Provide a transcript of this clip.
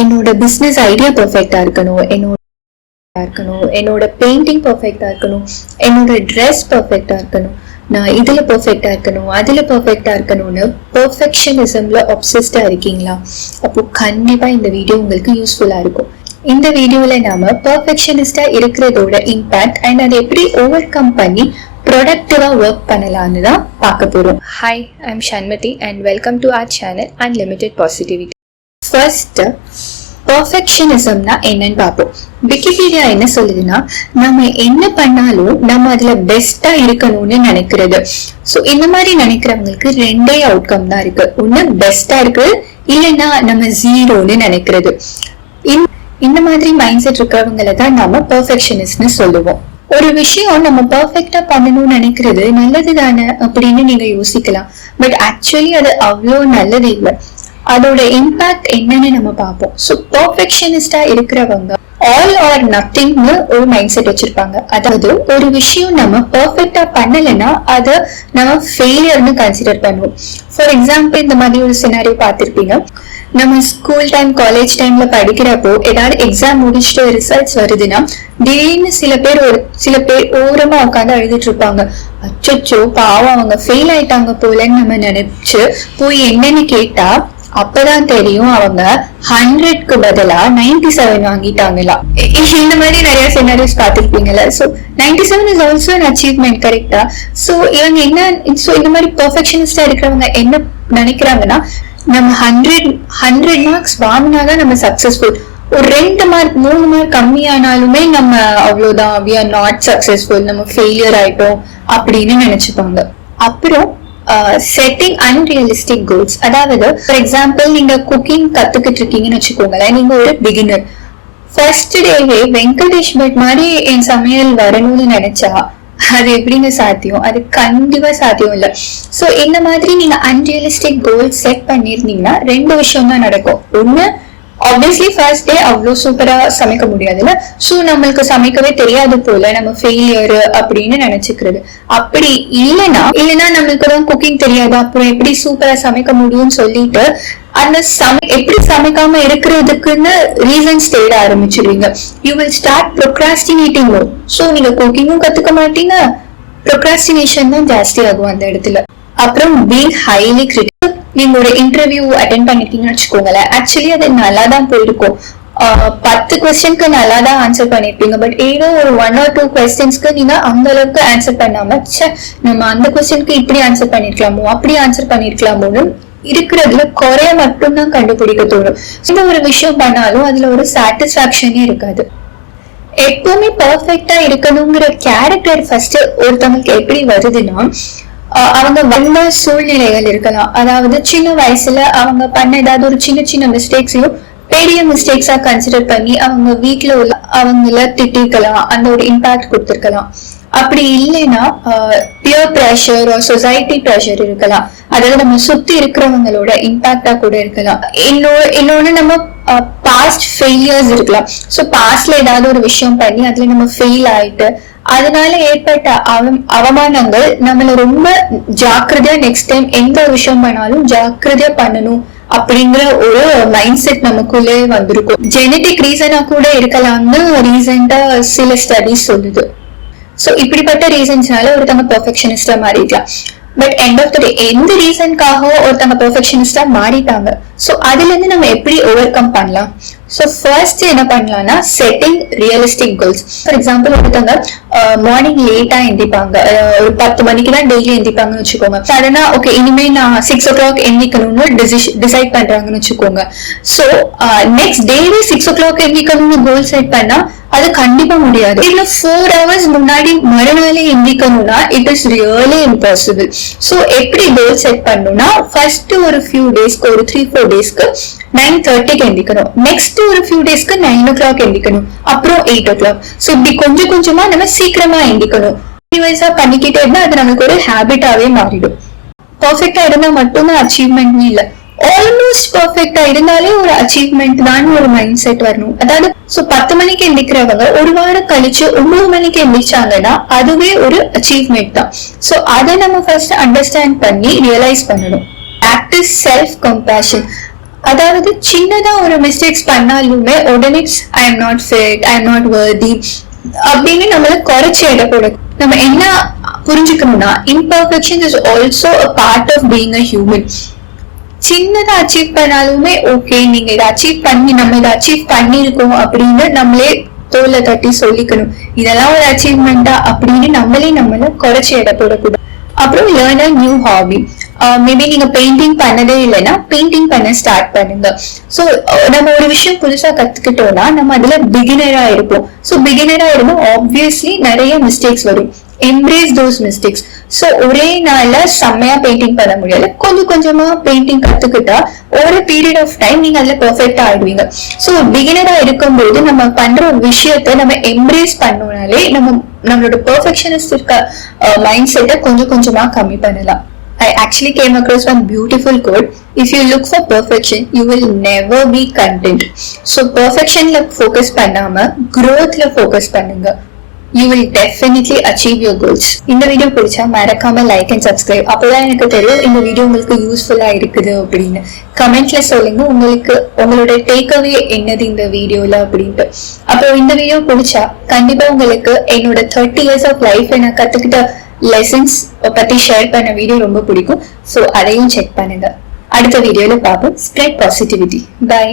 என்னோட business idea பெர்ஃபெக்டா இருக்கணும், என்னோட பெயிண்டிங் பெர்ஃபெக்டா இருக்கணும், என்னோட ட்ரெஸ் பெர்ஃபெக்டா இருக்கணும், நான் இதுல பெர்ஃபெக்டா இருக்கணும், அதுல பெர்ஃபெக்டா இருக்கணும்னு பெர்ஃபெக்ஷனிசம்ல ஒப்சஸ்டா இருக்கீங்களா? அப்போ கண்டிப்பா இந்த வீடியோ உங்களுக்கு யூஸ்ஃபுல்லா இருக்கும். இந்த வீடியோல நாம பெர்ஃபெக்ஷனிஸ்டா இருக்கிறதோட இம்பாக்ட் அண்ட் அதை எப்படி ஓவர் கம் பண்ணி ப்ரொடக்டிவா ஒர்க் பண்ணலாம்னு தான் பார்க்க போறோம். Hi, I am Shanmathi and welcome to our channel unlimited positivity. First, பெர்ஃபெக்ஷனிசம்னா என்னன்னு பார்ப்போம். விக்கிபீடியா என்ன சொல்லுதுன்னா, நம்ம என்ன பண்ணாலும் நம்ம அதுல பெஸ்டா இருக்கணும்னு நினைக்கிறது. சோ இந்த மாதிரி நினைக்கிறவங்களுக்கு ரெண்டே அவுட்கம் தான் இருக்கு. ஒண்ணு பெஸ்டா இருக்கு, இல்லைன்னா நம்ம ஜீரோன்னு நினைக்கிறது. இந்த மாதிரி மைண்ட் செட் இருக்கிறவங்களை தான் நாம பெர்ஃபெக்ஷனிஸ்ட்னு சொல்லுவோம். ஒரு விஷயம் நம்ம பெர்ஃபெக்டா பண்ணணும்னு நினைக்கிறது நல்லது தானே அப்படின்னு நீங்க யோசிக்கலாம். பட் ஆக்சுவலி அது அவ்வளோ நல்லது இல்லை. அதோட இம்பாக்ட் என்னன்னு நம்ம பார்ப்போம். ஸோ பெர்ஃபெக்ஷனிஸ்டா இருக்கிறவங்க ஆல் ஆர் நத்திங்னு ஒரு மைண்ட் செட் வச்சிருப்பாங்க. அதாவது ஒரு விஷயம் நம்ம பெர்ஃபெக்டா பண்ணலைன்னா அதை நம்ம ஃபெயிலியர்னு கன்சிடர் பண்ணுவோம். ஃபார் எக்ஸாம்பிள், இந்த மாதிரி ஒரு சினாரியோ பார்த்திருப்பீங்க. நம்ம ஸ்கூல் டைம், காலேஜ் டைம்ல படிக்கிறப்போ ஏதாவது எக்ஸாம் முடிச்சுட்டு ரிசல்ட்ஸ் வருதுன்னா திடீர்னு சில பேர் ஓரமா உட்காந்து அழுதுட்டு இருப்பாங்க. அச்சோ பாவம், அவங்க ஃபெயில் ஆயிட்டாங்க போலன்னு நம்ம நினைச்சு போய் என்னன்னு கேட்டா அப்பதான் தெரியும் அவங்க 100க்கு பதிலா 97 வாங்கிட்டாங்களா. இந்த மாதிரி நிறைய சினாரியோஸ் பார்த்திருப்பீங்கல்ல. So 97 is also an achievement, கரெக்டா? சோ இவங்க இந்த மாதிரி பெர்ஃபெக்ஷனிஸ்டா இருக்கிறவங்க என்ன நினைக்கிறாங்கன்னா, நம்ம 100 மார்க்ஸ் வாங்கினாதான் நம்ம சக்சஸ்ஃபுல். ஒரு 2 மார்க் 3 மார்க் கம்மியானாலுமே நம்ம அவ்வளவுதான், we are not successful, நம்ம ஃபெயிலியர் ஆயிட்டோம் அப்படின்னு நினைச்சுப்பாங்க. அப்புறம் செட்டிங் அன்ரியலிஸ்டிக் கோல்ஸ். அதாவது ஃபார் எக்ஸாம்பிள், நீங்க குக்கிங் கத்துக்கிட்டு இருக்கீங்கன்னு வச்சுக்கோங்களேன். நீங்க ஒரு பிகினர். ஃபர்ஸ்ட் டேவே வெங்கடேஷ் பட் மாதிரி என் சமையல் வரணும்னு நினைச்சா அது எப்படிங்க சாத்தியம்? அது கண்டிப்பா சாத்தியம் இல்ல. சோ இந்த மாதிரி நீங்க அன்ரியலிஸ்டிக் கோல் செட் பண்ணிருந்தீங்கன்னா 2 விஷயம் தான் நடக்கும். ஒண்ணு, ஆப்வியஸ்லி ஃபர்ஸ்ட் டே அவ்வளவு சூப்பரா சமைக்க முடியாதுல்ல. சோ நம்மளுக்கு சமைக்கவே தெரியாது போல, நம்ம ஃபெயிலியர் அப்படின்னு நினைச்சுக்கிறது. அப்படி இல்லைன்னா நம்மளுக்கு தான் குக்கிங் தெரியாது, அப்புறம் எப்படி சூப்பரா சமைக்க முடியும்னு சொல்லிட்டு அந்த எப்படி சமைக்காம இருக்கிறதுக்குன்னு ரீசன்ஸ் தேட ஆரம்பிச்சிருவீங்க. You will start procrastinating more. So நீங்க குக்கிங்கும் கத்துக்க மாட்டீங்க, ப்ரொக்ராஸ்டினேஷன் தான் ஜாஸ்தி ஆகும் அந்த இடத்துல. அப்புறம் பீங் ஹைலி கிரிட்டிக்கல். நீங்க ஒரு இன்டர்வியூ அட்டென்ட் பண்ணிருக்கீங்கன்னு வச்சுக்கோங்களேன். ஆக்சுவலி அது நல்லா தான் போயிருக்கும். 10 கொஸ்டினுக்கு நல்லா தான் ஆன்சர் பண்ணிருப்பீங்க. பட் ஏதோ ஒரு 1 or 2 கொஸ்டின்ஸ்க்கு நீங்க அந்த அளவுக்கு ஆன்சர் பண்ணாம, நம்ம அந்த கொஸ்டினுக்கு இப்படி ஆன்சர் பண்ணிருக்கலாமோ, அப்படி ஆன்சர் பண்ணிருக்கலாமோன்னு இருக்கிறதுல குறைய மட்டும்தான் கண்டுபிடிக்க தோணும். இந்த ஒரு விஷயம் பண்ணாலும் அதுல ஒரு சாட்டிஸ்பாக்சனே இருக்காது. எப்பவுமே பெர்ஃபெக்டா இருக்கணுங்கிற கேரக்டர் ஃபர்ஸ்ட் ஒருத்தவங்களுக்கு எப்படி வருதுன்னா, அவங்க வந்த சூழ்நிலைகள் இருக்கலாம். அதாவது சின்ன வயசுல அவங்க பண்ண ஏதாவது ஒரு சின்ன மிஸ்டேக்ஸையும் பெரிய மிஸ்டேக்ஸா கன்சிடர் பண்ணி அவங்க வீட்டுல உள்ள அவங்கள திட்டிருக்கலாம், அந்த ஒரு இம்பாக்ட் கொடுத்திருக்கலாம். அப்படி இல்லைன்னா பியர் ப்ரெஷர், சொசைட்டி ப்ரெஷர் இருக்கலாம். அதாவது நம்ம சுத்தி இருக்கிறவங்களோட இம்பாக்டா கூட இருக்கலாம். இன்னொன்னு நம்ம பாஸ்ட் ஃபெயிலியர்ஸ் இருக்கலாம். சோ பாஸ்ட்ல ஏதாவது ஒரு விஷயம் பண்ணி அதுல நம்ம ஃபெயில் ஆயிட்டு அதனால ஏற்பட்ட அவமானங்கள் நம்மள ரொம்ப ஜாக்கிரதையா நெக்ஸ்ட் டைம் எந்த விஷயம் பண்ணாலும் ஜாக்கிரதையா பண்ணணும் அப்படிங்கிற ஒரு மைண்ட் செட் நமக்குள்ளே வந்திருக்கும். ஜெனட்டிக் ரீசனா கூட இருக்கலாம்னு ரீசெண்டா சில ஸ்டடிஸ் சொல்லுது. சோ இப்படிப்பட்ட ரீசன்ஸ்னால ஒருத்தவங்க பெர்ஃபெக்ஷனிஸ்டா மாறிக்கலாம். பட் எண்ட் ஆஃப் த டே எந்த ரீசன்காக ஒருத்தவங்க பெர்ஃபெக்ஷனிஸ்டா மாறிட்டாங்க. சோ அதுல இருந்து நம்ம எப்படி ஓவர் கம் பண்ணலாம்? சோ ஃபர்ஸ்ட் என்ன பண்ணலாம்னா, setting realistic goals. For example, ஒருத்தவங்க மார்னிங் லேட்டா எந்திப்பாங்க, ஒரு 10 மணிக்கு தான் டெய்லி எந்திப்பாங்கன்னு வச்சுக்கோங்க. சடனா ஓகே இனிமே நான் 6 o'clock எந்திக்கணும்னு டிசைட் பண்றாங்கன்னு வச்சுக்கோங்க. சோ நெக்ஸ்ட் டெய்லி 6 o'clock எந்திக்கணும்னு கோல் செட் பண்ணா அது கண்டிப்பா முடியாது. இல்ல 4 hours முன்னாடி மறுநாளே எந்திக்கணும்னா it is really impossible. So எப்படி கோல் செட் பண்ணணும்னா, ஃபர்ஸ்ட் ஒரு ஃபியூ டேஸ்க்கு, ஒரு 3-4 டேஸ்க்கு 9:30க்கு எந்திக்கணும். நெக்ஸ்ட் ஒரு ஃபியூ டேஸ்க்கு 9 o'clock எந்திக்கணும். அப்புறம் 8 o'clock. சோ இப்படி கொஞ்சம் கொஞ்சமா நம்ம சீக்கிரமா எந்திக்கணும். பண்ணிக்கிட்டே இருந்தா அது நமக்கு ஒரு ஹேபிட்டாவே மாறிடும். பெர்ஃபெக்டா இருந்தா மட்டும்தான் அச்சீவ்மெண்ட் இல்ல, ஆல்மோஸ்ட் பெர்ஃபெக்டா இருந்தாலே ஒரு அச்சீவ்மெண்ட் தான் ஒரு மைண்ட் செட் வரணும். அதாவது 10 மணிக்கு எந்திக்கிறவங்க ஒரு வாரம் கழிச்சு 9 மணிக்கு எந்திரிச்சாங்கன்னா அதுவே ஒரு அச்சீவ்மெண்ட் தான். சோ அதை நம்ம ஃபர்ஸ்ட் அண்டர்ஸ்டாண்ட் பண்ணி ரியலைஸ் பண்ணணும். Practise self compassion. அதாவது சின்னதா ஒரு மிஸ்டேக்ஸ் பண்ணாலுமே உடனே I am not fit, I am not worthy அப்படின்னு நம்மள குறைச்சி இடப்படும். நம்ம என்ன புரிஞ்சுக்கணும்னா imperfection is also a part of being a human. சின்னதா அச்சீவ் பண்ணாலுமே ஓகே, நீங்க இதை அச்சீவ் பண்ணி நம்ம இதை அச்சீவ் பண்ணிருக்கோம் அப்படின்னு நம்மளே தோலை தட்டி சொல்லிக்கணும். இதெல்லாம் ஒரு அச்சீவ்மெண்டா அப்படின்னு நம்மள குறைச்சி இடப்படக்கூடாது. அப்புறம் learn a new hobby. Maybe நீங்க பெயிண்டிங் பண்ணதே இல்லைன்னா பெயிண்டிங் பண்ண ஸ்டார்ட் பண்ணுங்க. ஸோ நம்ம ஒரு விஷயம் புதுசா கத்துக்கிட்டோம்னா நம்ம அதுல பிகினரா இருப்போம். ஸோ பிகினரா இருந்தா ஆப்வியஸ்லி நிறைய மிஸ்டேக்ஸ் வரும். Embrace those mistakes. ஸோ ஒரே நாள்ல செம்மையா பெயிண்டிங் பண்ண முடியாது. கொஞ்சம் கொஞ்சமா பெயிண்டிங் கத்துக்கிட்டா ஒரு பீரியட் ஆஃப் டைம் நீங்க அதுல பெர்ஃபெக்டா ஆயிடுவீங்க. ஸோ பிகினரா இருக்கும்போது நம்ம பண்ற விஷயத்த நம்ம எம்ப்ரேஸ் பண்ணோம்னாலே நம்மளோட பெர்ஃபெக்ஷனிஸ்ட் இருக்க மைண்ட் செட்டை கொஞ்சம் கொஞ்சமா கம்மி பண்ணலாம். I actually came across one beautiful quote. If you look for perfection, you will never be content. So perfection la focus பண்ணாம growth la focus பண்ணுங்க. You will definitely achieve your goals. இந்த video பிடிச்சா மறக்காம like and subscribe. அப்பதான் எனக்கு தெரியும் இந்த video உங்களுக்கு யூஸ்ஃபுல்லா இருக்குது அப்படின்னு. கமெண்ட்ல சொல்லுங்க உங்களோட டேக்அவே என்னது இந்த வீடியோல அப்படின்ட்டு. அப்புறம் இந்த வீடியோ பிடிச்சா கண்டிப்பா உங்களுக்கு என்னோட 30 years of life நான் கத்துக்கிட்ட லெசன்ஸ் பத்தி ஷேர் பண்ண வீடியோ ரொம்ப பிடிக்கும். ஸோ அதையும் செக் பண்ணுங்க. அடுத்த வீடியோல பார்ப்போம். Spread positivity. பை.